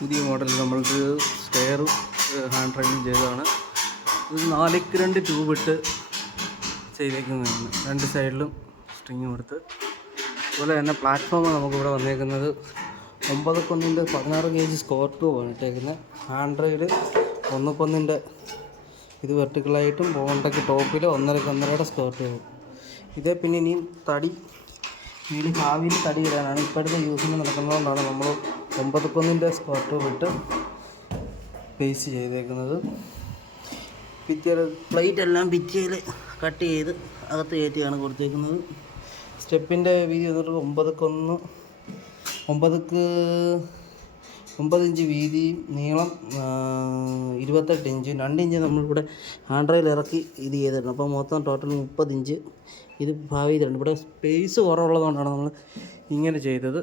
പുതിയ മോഡൽ നമ്മൾക്ക് stair hand driving ചെയ്തതാണ്. ഇത് 4-2 ട്യൂബ് ഇട്ട് ചെയ്തേക്കുന്നതാണ്. രണ്ട് സൈഡിലും സ്ട്രിങ്ങും എടുത്ത്. അതുപോലെ തന്നെ പ്ലാറ്റ്ഫോം നമുക്കിവിടെ വന്നേക്കുന്നത് 9-1 16 kg സ്കോർപിയോ ആണ് ഇട്ടേക്കുന്നത്. ഹാൻഡ് ഡ്രൈവിൽ 1-1 ഇത് വെർട്ടിക്കലായിട്ടും ബോണ്ടയ്ക്ക് ടോപ്പിൽ 1.5 സ്കോർപിയോ. ഇതേ പിന്നെ ഇനിയും തടി വീട് ഭാവിയിൽ തടി ഇടാനാണ് ഇപ്പോഴത്തെ യൂസിന് നടക്കുന്നതുകൊണ്ടാണ് നമ്മൾ 9-1 സ്കോർപിയോ വിട്ട് പേസ് ചെയ്തേക്കുന്നത്. ഭിത്തിയുടെ പ്ലേറ്റ് എല്ലാം ഭിത്തിയിൽ കട്ട് ചെയ്ത് അകത്ത് കയറ്റിയാണ് കൊടുത്തേക്കുന്നത്. സ്റ്റെപ്പിൻ്റെ വീതി വന്നിട്ട് 9 ഇഞ്ച് വീതിയും നീളം 28 ഇഞ്ച്, 2 ഇഞ്ച് നമ്മളിവിടെ ഹാൻഡ് റെയിൽ ഇറക്കി ഇത് ചെയ്തിട്ടുണ്ട്. അപ്പോൾ മൊത്തം ടോട്ടൽ 30 ഇഞ്ച് ഇത് ഭാവിയിലുണ്ട്. ഇവിടെ സ്പേസ് കുറവുള്ളതുകൊണ്ടാണ് നമ്മൾ ഇങ്ങനെ ചെയ്തത്.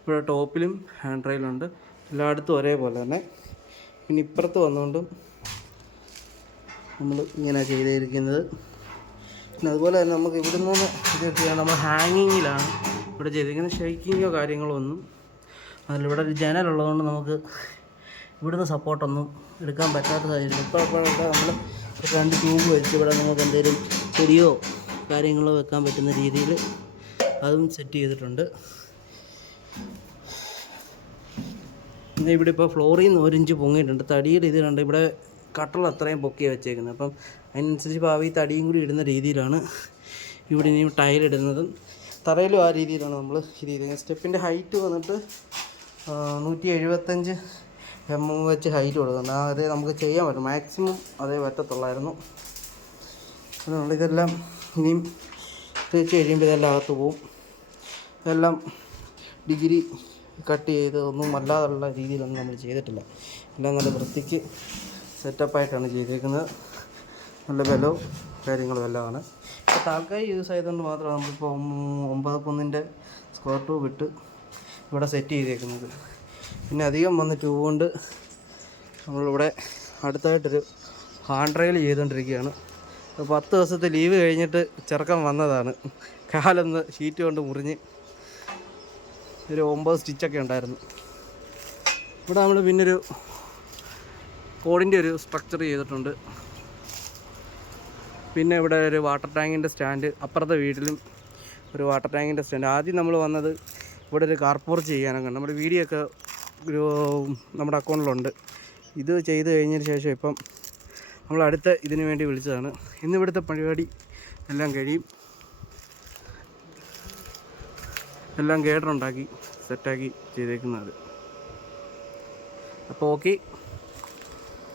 ഇവിടെ ടോപ്പിലും ഹാൻഡ് റെയിലുണ്ട്, എല്ലായിടത്തും ഒരേപോലെ തന്നെ. പിന്നെ ഇപ്പുറത്ത് വന്നുകൊണ്ടും നമ്മൾ ഇങ്ങനെ ചെയ്തിരിക്കുന്നത്. പിന്നെ അതുപോലെ തന്നെ നമുക്ക് ഇവിടെ നിന്ന് ഇത് കിട്ടിയാണ് നമ്മൾ ഹാങ്ങിങ്ങിലാണ് ഇവിടെ ചെയ്തിരിക്കുന്നത്. ഷെയ്ക്കിങ്ങോ കാര്യങ്ങളോ ഒന്നും അതിലിവിടെ ഒരു ജനലുള്ളതുകൊണ്ട് നമുക്ക് ഇവിടുന്ന് സപ്പോർട്ടൊന്നും എടുക്കാൻ പറ്റാത്ത സാഹചര്യം. ഇപ്പോഴൊക്കെ നമ്മൾ 2 ട്യൂബ് വെച്ച് ഇവിടെ നമുക്ക് എന്തെങ്കിലും ചെടിയോ കാര്യങ്ങളോ വെക്കാൻ പറ്റുന്ന രീതിയിൽ അതും സെറ്റ് ചെയ്തിട്ടുണ്ട്. പിന്നെ ഇവിടെ ഇപ്പോൾ ഫ്ലോറിൽ നിന്ന് 1 ഇഞ്ച് പൊങ്ങിയിട്ടുണ്ട്. തടിയുടെ ഇത് കണ്ട് ഇവിടെ കട്ടൾ അത്രയും പൊക്കിയാണ് വെച്ചേക്കുന്നത്. അപ്പം അതിനനുസരിച്ച് ഭാവി തടിയും കൂടി ഇടുന്ന രീതിയിലാണ് ഇവിടെ ഇനിയും ടൈലിടുന്നതും തറയിലും ആ രീതിയിലാണ് നമ്മൾ ഇത് ചെയ്തിരിക്കുന്നത്. സ്റ്റെപ്പിൻ്റെ ഹൈറ്റ് വന്നിട്ട് 175 mm വെച്ച് ഹൈറ്റ് കൊടുക്കുന്നത്. അതേ നമുക്ക് ചെയ്യാൻ പറ്റും, മാക്സിമം അതേ പറ്റത്തുള്ളായിരുന്നു. അതുകൊണ്ട് ഇതെല്ലാം ഇനിയും തേച്ച് കഴിയുമ്പോൾ ഇതെല്ലാം അകത്ത് പോവും. ഇതെല്ലാം ഡിഗ്രി കട്ട് ചെയ്ത് ഒന്നും അല്ലാതുള്ള രീതിയിലൊന്നും നമ്മൾ ചെയ്തിട്ടില്ല. എല്ലാം നല്ല വൃത്തിക്ക് സെറ്റപ്പായിട്ടാണ് ചെയ്തേക്കുന്നത്. നല്ല ബലവും കാര്യങ്ങളും എല്ലാമാണ്. ഇപ്പോൾ താൽക്കാലിക യൂസ് ആയതുകൊണ്ട് മാത്രമാണ് നമ്മളിപ്പോൾ 9-1 സ്കോർപിയോ വിട്ട് ഇവിടെ സെറ്റ് ചെയ്തേക്കുന്നത്. പിന്നെ അധികം വന്ന് ട്യൂബ് കൊണ്ട് നമ്മളിവിടെ അടുത്തായിട്ടൊരു ഹാൻഡ് റെയിൽ ചെയ്തുകൊണ്ടിരിക്കുകയാണ്. 10 ദിവസത്തെ ലീവ് കഴിഞ്ഞിട്ട് ചെറുക്കൻ വന്നതാണ്. കാലൊന്ന് ഷീറ്റ് കൊണ്ട് മുറിഞ്ഞ് ഒരു 9 സ്റ്റിച്ചൊക്കെ ഉണ്ടായിരുന്നു. ഇവിടെ നമ്മൾ പിന്നൊരു കോഡിൻ്റെ ഒരു സ്ട്രക്ചർ ചെയ്തിട്ടുണ്ട്. പിന്നെ ഇവിടെ ഒരു വാട്ടർ ടാങ്കിൻ്റെ സ്റ്റാൻഡ്, അപ്പുറത്തെ വീട്ടിലും ഒരു വാട്ടർ ടാങ്കിൻ്റെ സ്റ്റാൻഡ്. ആദ്യം നമ്മൾ വന്നത് ഇവിടെ ഒരു കാർ പോർച്ച് ചെയ്യാനൊക്കെ നമ്മുടെ വീഡിയോ ഒക്കെ ഒരു നമ്മുടെ അക്കൗണ്ടിലുണ്ട്. ഇത് ചെയ്ത് കഴിഞ്ഞതിന് ശേഷം ഇപ്പം നമ്മൾ അടുത്ത ഇതിന് വേണ്ടി വിളിച്ചതാണ്. ഇന്നിവിടുത്തെ പരിപാടി എല്ലാം കഴിയും. എല്ലാം ഗേഡറുണ്ടാക്കി സെറ്റാക്കി ചെയ്തേക്കുന്നത്. അപ്പോൾ ഓക്കെ.